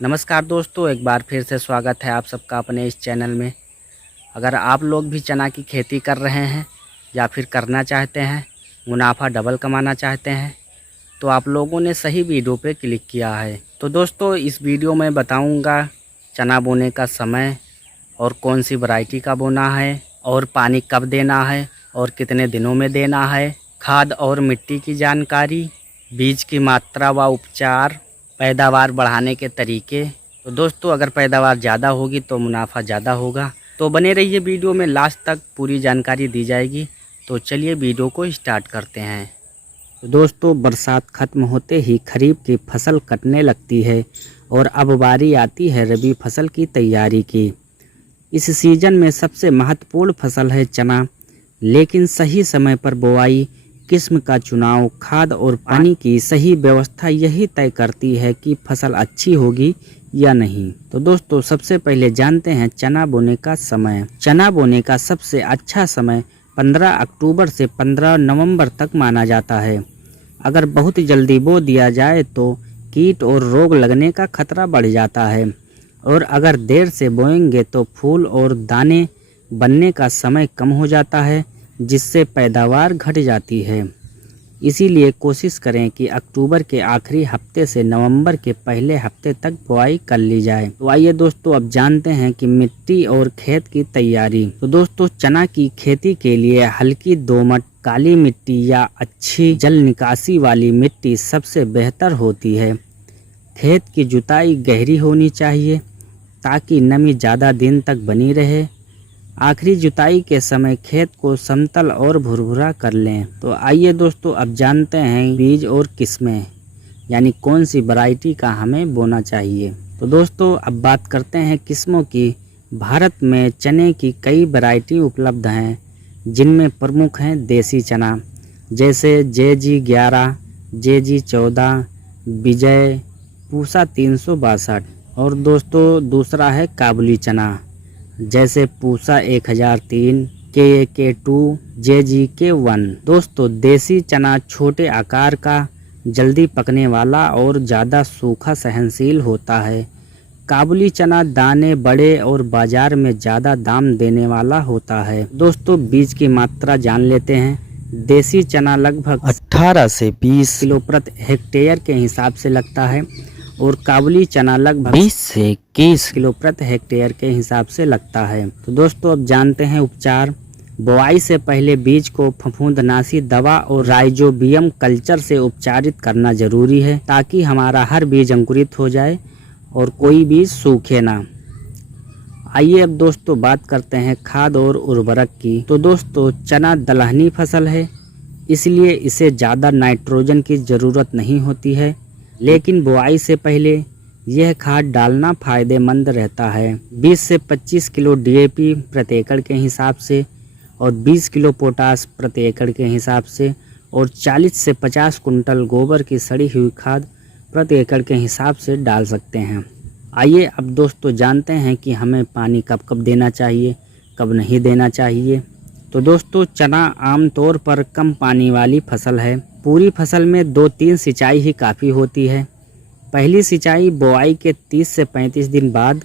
नमस्कार दोस्तों, एक बार फिर से स्वागत है आप सबका अपने इस चैनल में। अगर आप लोग भी चना की खेती कर रहे हैं या फिर करना चाहते हैं, मुनाफा डबल कमाना चाहते हैं, तो आप लोगों ने सही वीडियो पे क्लिक किया है। तो दोस्तों, इस वीडियो में बताऊंगा चना बोने का समय और कौन सी वैरायटी का बोना है और पानी कब देना है और कितने दिनों में देना है, खाद और मिट्टी की जानकारी, बीज की मात्रा व उपचार, पैदावार बढ़ाने के तरीके। तो दोस्तों, अगर पैदावार ज़्यादा होगी तो मुनाफा ज़्यादा होगा। तो बने रहिए वीडियो में, लास्ट तक पूरी जानकारी दी जाएगी। तो चलिए वीडियो को स्टार्ट करते हैं। तो दोस्तों, बरसात खत्म होते ही खरीफ की फसल कटने लगती है और अब बारी आती है रबी फसल की तैयारी की। इस सीजन में सबसे महत्वपूर्ण फसल है चना, लेकिन सही समय पर बुआई, किस्म का चुनाव, खाद और पानी की सही व्यवस्था यही तय करती है कि फसल अच्छी होगी या नहीं। तो दोस्तों, सबसे पहले जानते हैं चना बोने का समय। चना बोने का सबसे अच्छा समय 15 अक्टूबर से 15 नवंबर तक माना जाता है। अगर बहुत जल्दी बो दिया जाए तो कीट और रोग लगने का खतरा बढ़ जाता है, और अगर देर से बोएंगे तो फूल और दाने बनने का समय कम हो जाता है, जिससे पैदावार घट जाती है। इसीलिए कोशिश करें कि अक्टूबर के आखिरी हफ्ते से नवंबर के पहले हफ्ते तक बुआई कर ली जाए। तो आइए दोस्तों, अब जानते हैं कि मिट्टी और खेत की तैयारी। तो दोस्तों, चना की खेती के लिए हल्की दोमट, काली मिट्टी या अच्छी जल निकासी वाली मिट्टी सबसे बेहतर होती है। खेत की जुताई गहरी होनी चाहिए ताकि नमी ज़्यादा दिन तक बनी रहे। आखिरी जुताई के समय खेत को समतल और भुरभुरा कर लें। तो आइए दोस्तों, अब जानते हैं बीज और किस्में, यानी कौन सी वैरायटी का हमें बोना चाहिए। तो दोस्तों, अब बात करते हैं किस्मों की। भारत में चने की कई वैरायटी उपलब्ध हैं, जिनमें प्रमुख हैं देसी चना, जैसे JG11, JG14, विजय, पूसा 362। और दोस्तों, दूसरा है काबुली चना, जैसे पूसा 1003, KK2, JGK1। दोस्तों, देसी चना छोटे आकार का, जल्दी पकने वाला और ज़्यादा सूखा सहनशील होता है। काबुली चना दाने बड़े और बाजार में ज़्यादा दाम देने वाला होता है। दोस्तों, बीज की मात्रा जान लेते हैं। देसी चना लगभग 18 से 20 किलो प्रति हेक्टेयर के हिसाब से लगता है, और काबुली चना लगभग 20 से 21 किलो प्रति हेक्टेयर के हिसाब से लगता है। तो दोस्तों, अब जानते हैं उपचार। बुआई से पहले बीज को फफूंदनाशी दवा और राइजोबियम कल्चर से उपचारित करना जरूरी है, ताकि हमारा हर बीज अंकुरित हो जाए और कोई बीज सूखे ना। आइए अब दोस्तों बात करते हैं खाद और उर्वरक की। तो दोस्तों, चना दलहनी फसल है, इसलिए इसे ज़्यादा नाइट्रोजन की ज़रूरत नहीं होती है, लेकिन बुआई से पहले यह खाद डालना फ़ायदेमंद रहता है। 20 से 25 किलो DAP प्रति एकड़ के हिसाब से, और 20 किलो पोटास प्रति एकड़ के हिसाब से, और 40 से 50 कुंटल गोबर की सड़ी हुई खाद प्रति एकड़ के हिसाब से डाल सकते हैं। आइए अब दोस्तों जानते हैं कि हमें पानी कब कब देना चाहिए, कब नहीं देना चाहिए। तो दोस्तों, चना आमतौर पर कम पानी वाली फसल है। पूरी फसल में 2-3 सिंचाई ही काफ़ी होती है। पहली सिंचाई बुआई के 30 से 35 दिन बाद,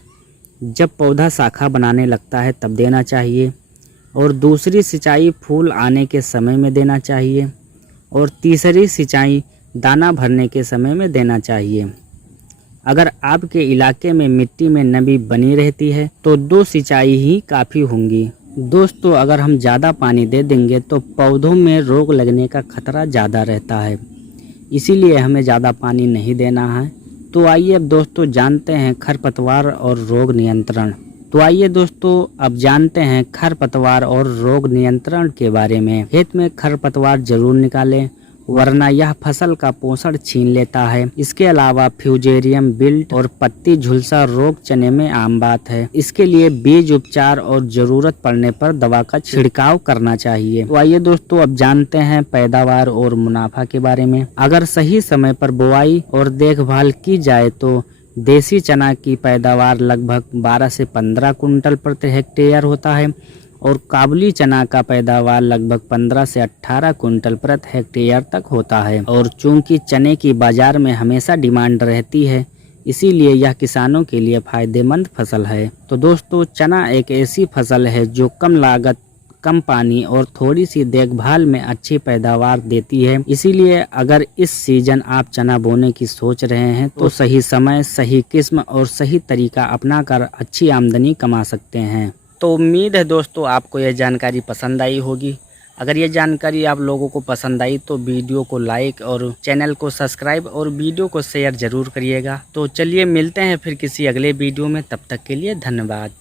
जब पौधा शाखा बनाने लगता है, तब देना चाहिए। और दूसरी सिंचाई फूल आने के समय में देना चाहिए, और तीसरी सिंचाई दाना भरने के समय में देना चाहिए। अगर आपके इलाके में मिट्टी में नमी बनी रहती है तो 2 सिंचाई ही काफ़ी होंगी। दोस्तों, अगर हम ज़्यादा पानी दे देंगे तो पौधों में रोग लगने का खतरा ज़्यादा रहता है, इसीलिए हमें ज़्यादा पानी नहीं देना है। तो आइए अब दोस्तों जानते हैं खरपतवार और रोग नियंत्रण। तो आइए दोस्तों, अब जानते हैं खरपतवार और रोग नियंत्रण के बारे में। खेत में खरपतवार जरूर निकालें, वरना यह फसल का पोषण छीन लेता है। इसके अलावा फ्यूजेरियम विल्ट और पत्ती झुलसा रोग चने में आम बात है। इसके लिए बीज उपचार और जरूरत पड़ने पर दवा का छिड़काव करना चाहिए। तो आइए दोस्तों, अब जानते हैं पैदावार और मुनाफा के बारे में। अगर सही समय पर बुआई और देखभाल की जाए तो देसी चना की पैदावार लगभग 12 से 15 कुंटल प्रति हेक्टेयर होता है, और काबुली चना का पैदावार लगभग 15 से 18 कुंटल प्रति हेक्टेयर तक होता है। और चूंकि चने की बाजार में हमेशा डिमांड रहती है, इसीलिए यह किसानों के लिए फायदेमंद फसल है। तो दोस्तों, चना एक ऐसी फसल है जो कम लागत, कम पानी और थोड़ी सी देखभाल में अच्छी पैदावार देती है। इसीलिए अगर इस सीजन आप चना बोने की सोच रहे हैं तो सही समय, सही किस्म और सही तरीका अपनाकर अच्छी आमदनी कमा सकते हैं। तो उम्मीद है दोस्तों आपको यह जानकारी पसंद आई होगी। अगर ये जानकारी आप लोगों को पसंद आई तो वीडियो को लाइक और चैनल को सब्सक्राइब और वीडियो को शेयर ज़रूर करिएगा। तो चलिए मिलते हैं फिर किसी अगले वीडियो में, तब तक के लिए धन्यवाद।